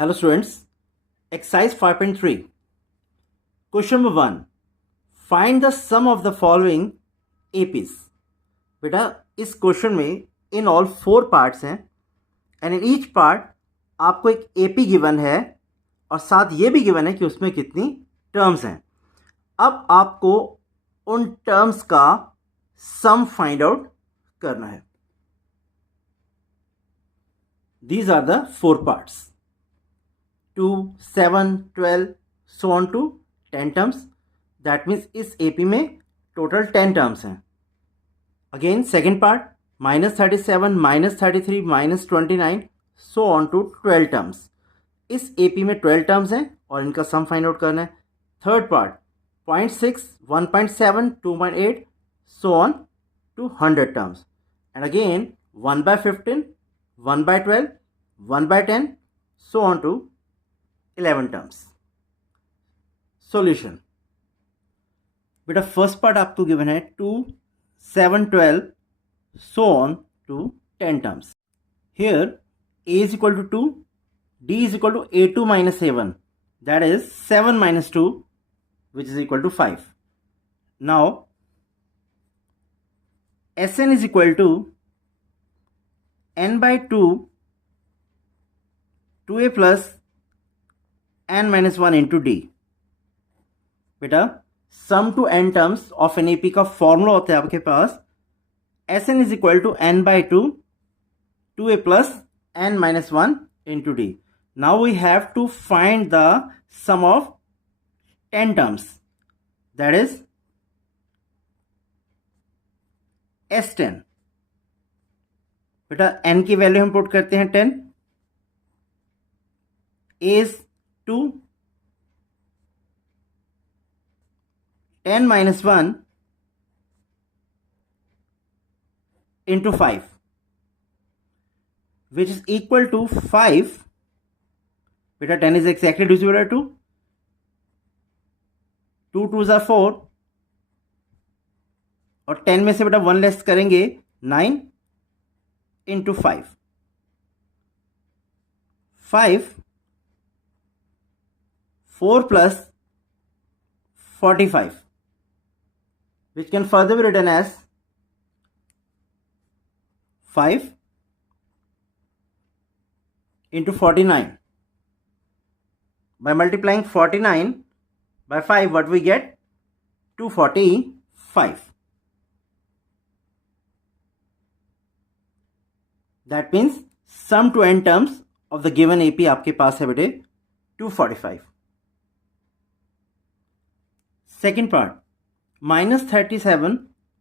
Hello students, exercise 5.3. Question number 1. Find the sum of the following APs. बेटा इस क्वेश्चन में in all 4 पार्ट्स हैं and in each part आपको एक AP गिवन है और साथ ये भी गिवन है कि उसमें कितनी टर्म्स हैं. अब आपको उन टर्म्स का सम फाइंड आउट करना है. These are the 4 parts. 2, 7, 12, so on to 10 terms. That means इस AP में टोटल 10 टर्म्स हैं. Again second part -37, -33, -29, so on to 12 terms. इस AP में 12 टर्म्स हैं और इनका सम फाइंड आउट करना है. Third part 0.6, 1.7, 2.8, so on to 100 terms. And again 1/15, 1/12, 1/10, so on to 11 terms. Solution. बेटा फर्स्ट पार्ट आपको गिवन है 2, 7, 12, so on to 10 terms. Here a is equal to 2, d is equal to a2 minus a1, that is 7 minus 2, which is equal to 5. Now Sn is equal to n by 2 2a plus n minus 1 into d. बेटा sum to n terms of n AP का formula होता है आपके पास Sn is equal to n by 2 2a plus n minus 1 into d. Now we have to find the sum of 10 terms, that is S10. बेटा n की वैल्यू हम पुट करते हैं 10, a is 2, 10 minus 1 into 5, which is equal to 5. बेटा 10 is exactly divisible by 2. 2 2s are 4 और 10 में से बेटा 1 लेस करेंगे 9 into 5. 5 4 plus 45, which can further be written as 5 into 49. By multiplying 49 by 5, what we get? 245. That means sum to n terms of the given AP आपके पास है बेटे 245. Second part -37,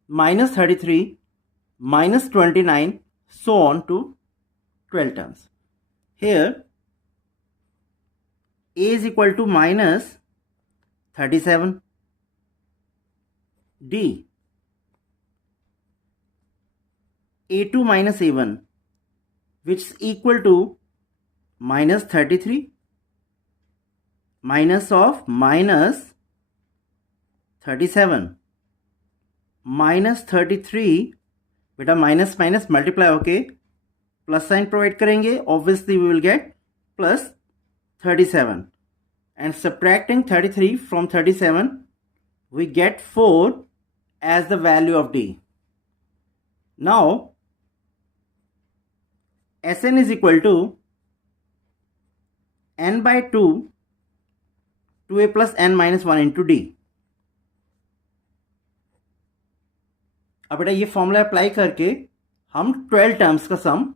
-33, -29, so on to 12 terms. Here a is equal to -37, d a2 minus a1, which is equal to -33 minus of -37 -33. बेटा minus minus multiply होके plus sign provide करेंगे. Obviously we will get plus 37 and subtracting 33 from 37 we get 4 as the value of d. Now Sn is equal to n by 2 2a plus n minus 1 into d. अब बेटा ये formula apply करके हम 12 टर्म्स का sum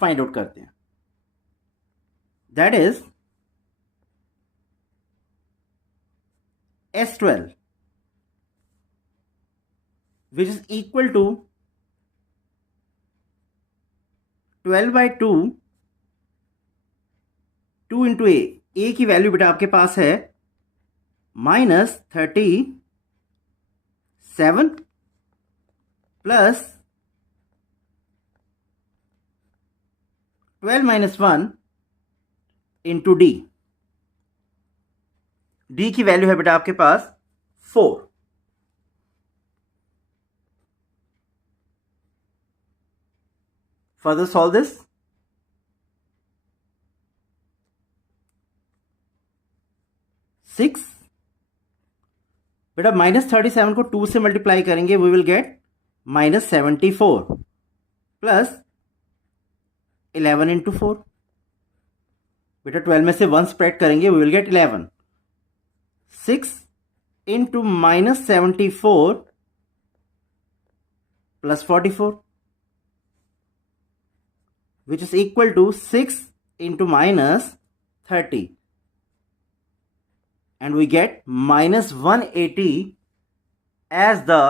find out करते हैं. That is S12, which is equal to 12 by 2 2 into a की value बेटा आपके पास है -37 plus 12 minus 1 into d. D की वैल्यू है बेटा आपके पास 4. Further solve this. 6, बेटा -37 को 2 से मल्टीप्लाई करेंगे, we will get -74 plus 11 into 4, बेटा 12 में से 1 स्प्रेड करेंगे, we will get 11. 6 into -74 plus 44, which is equal to 6 into -30, and we get -180 as the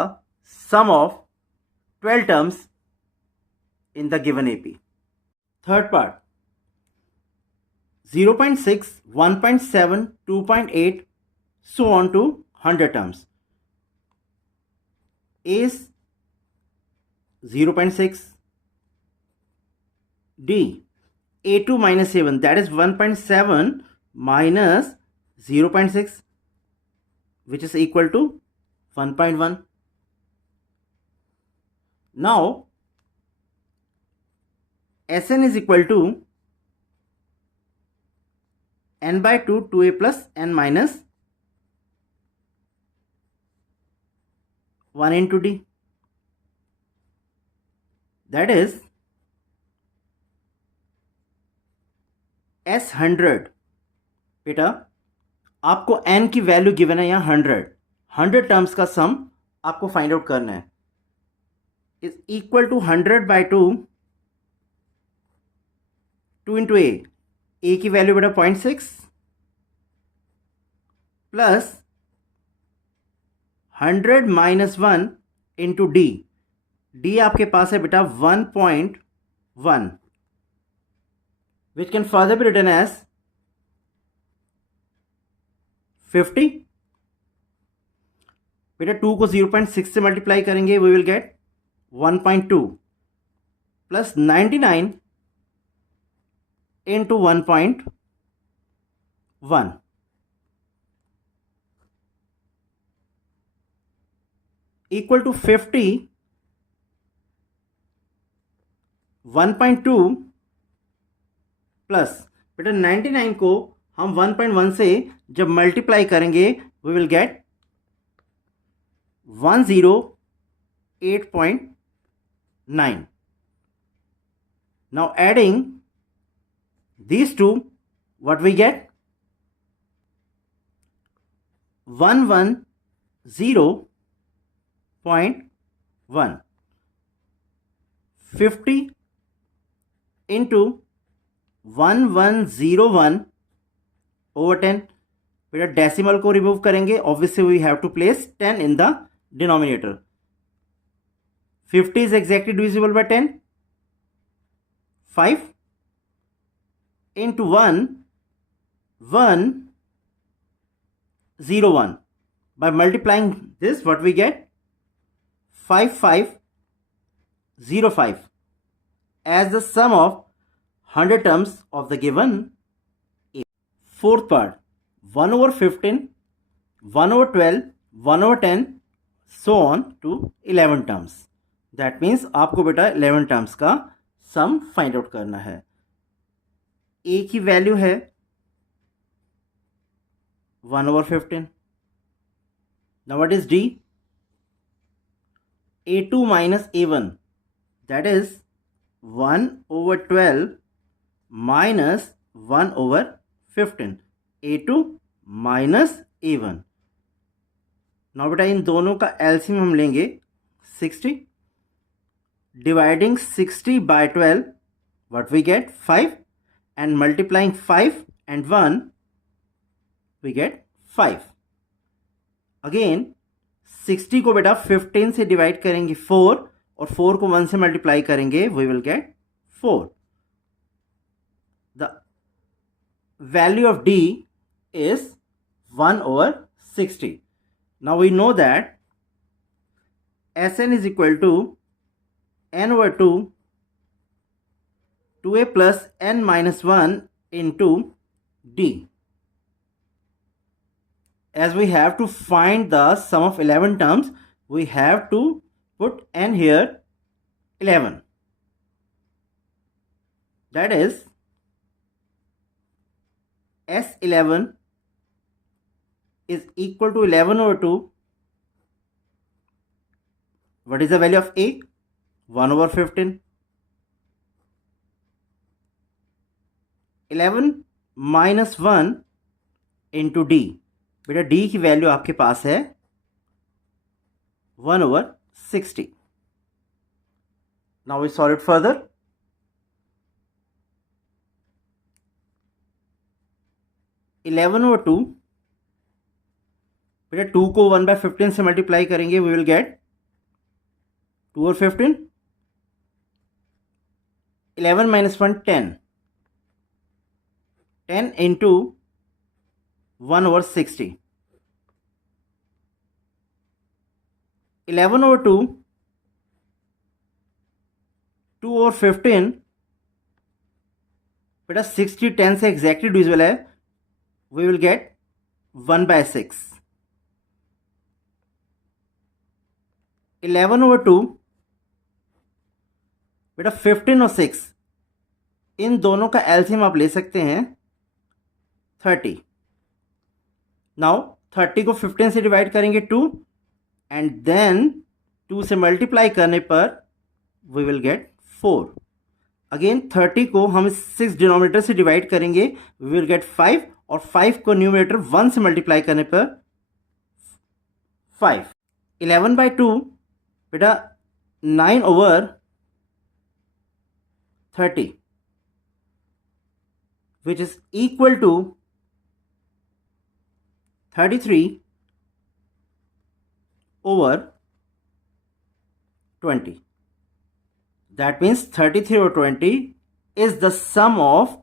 sum of 12 terms in the given AP. Third part, 0.6, 1.7, 2.8, so on to 100 terms. A is 0.6, D A2 minus A1, that is 1.7 minus 0.6, which is equal to 1.1. Now Sn is equal to n by 2 2a plus n minus 1 into D, that is S100. बेटा आपको n की value given है यहाँ 100 टर्म्स का सम आपको find out करना है, is equal to 100 by 2 into a की वैल्यू बेटा 0.6 प्लस 100 माइनस 1 इंटू डी आपके पास है बेटा 1.1, which can further be written as 50. बेटा 2 को 0.6 से मल्टीप्लाई करेंगे, we will get 1.2 plus 99 into 1.1 equal to 50. 1.2 plus बेटा 99 को हम 1.1 से जब मल्टीप्लाई करेंगे, we will get 108.9. Now adding these two, what we get? 110.1. 50 into 1101 over 10. बेटा डेसिमल को रिमूव करेंगे, obviously we have to place 10 in the denominator. 50 is exactly divisible by 10. 5 into 1101. By multiplying this, what we get? 5505 as the sum of 100 terms of the given A. Fourth part, 1 over 15, 1 over 12, 1 over 10, so on to 11 terms. That means आपको बेटा 11 terms का sum find out करना है. A की value है 1 over 15. Now what is D? A2 minus A1, that is 1 over 12 minus 1 over 15. A2 minus A1. Now बेटा इन दोनों का एलसीएम हम लेंगे 60. Dividing 60 by 12, what we get? 5. And multiplying 5 and 1, we get 5. Again 60 को बेटा 15 से डिवाइड करेंगे 4, और 4 को 1 से मल्टीप्लाई करेंगे, we will get 4. The value of D is 1 over 60. Now we know that Sn is equal to n over 2 2a plus n minus 1 into D. As we have to find the sum of 11 terms, we have to put n here 11. That is S11 is equal to 11 over 2. What is the value of A? 1 over 15. 11 minus 1 into D. बेटा D की वैल्यू आपके पास है 1 over 60. Now we solve it further. 11 over 2. बेटा 2 को 1 by 15 से multiply करेंगे, we will get 2 over 15. 11 minus 1, 10. 10 into 1 over 60. 11 over 2. 2 over 15. बेटा 60 10 से एग्जैक्टली डिविजिबल है, we will get 1 by 6. 11 over 2. बेटा 15 और 6 इन दोनों का एलसीएम आप ले सकते हैं 30. नाउ 30 को 15 से डिवाइड करेंगे 2 एंड देन 2 से मल्टीप्लाई करने पर वी विल गेट 4. अगेन 30 को हम 6 डिनोमिनेटर से डिवाइड करेंगे, वी विल गेट 5 और 5 को न्यूमरेटर 1 से मल्टीप्लाई करने पर 5. 11 by 2 बेटा 9 over 30 which is equal to 33 over 20. That means 33 over 20 is the sum of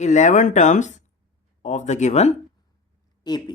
11 terms of the given AP.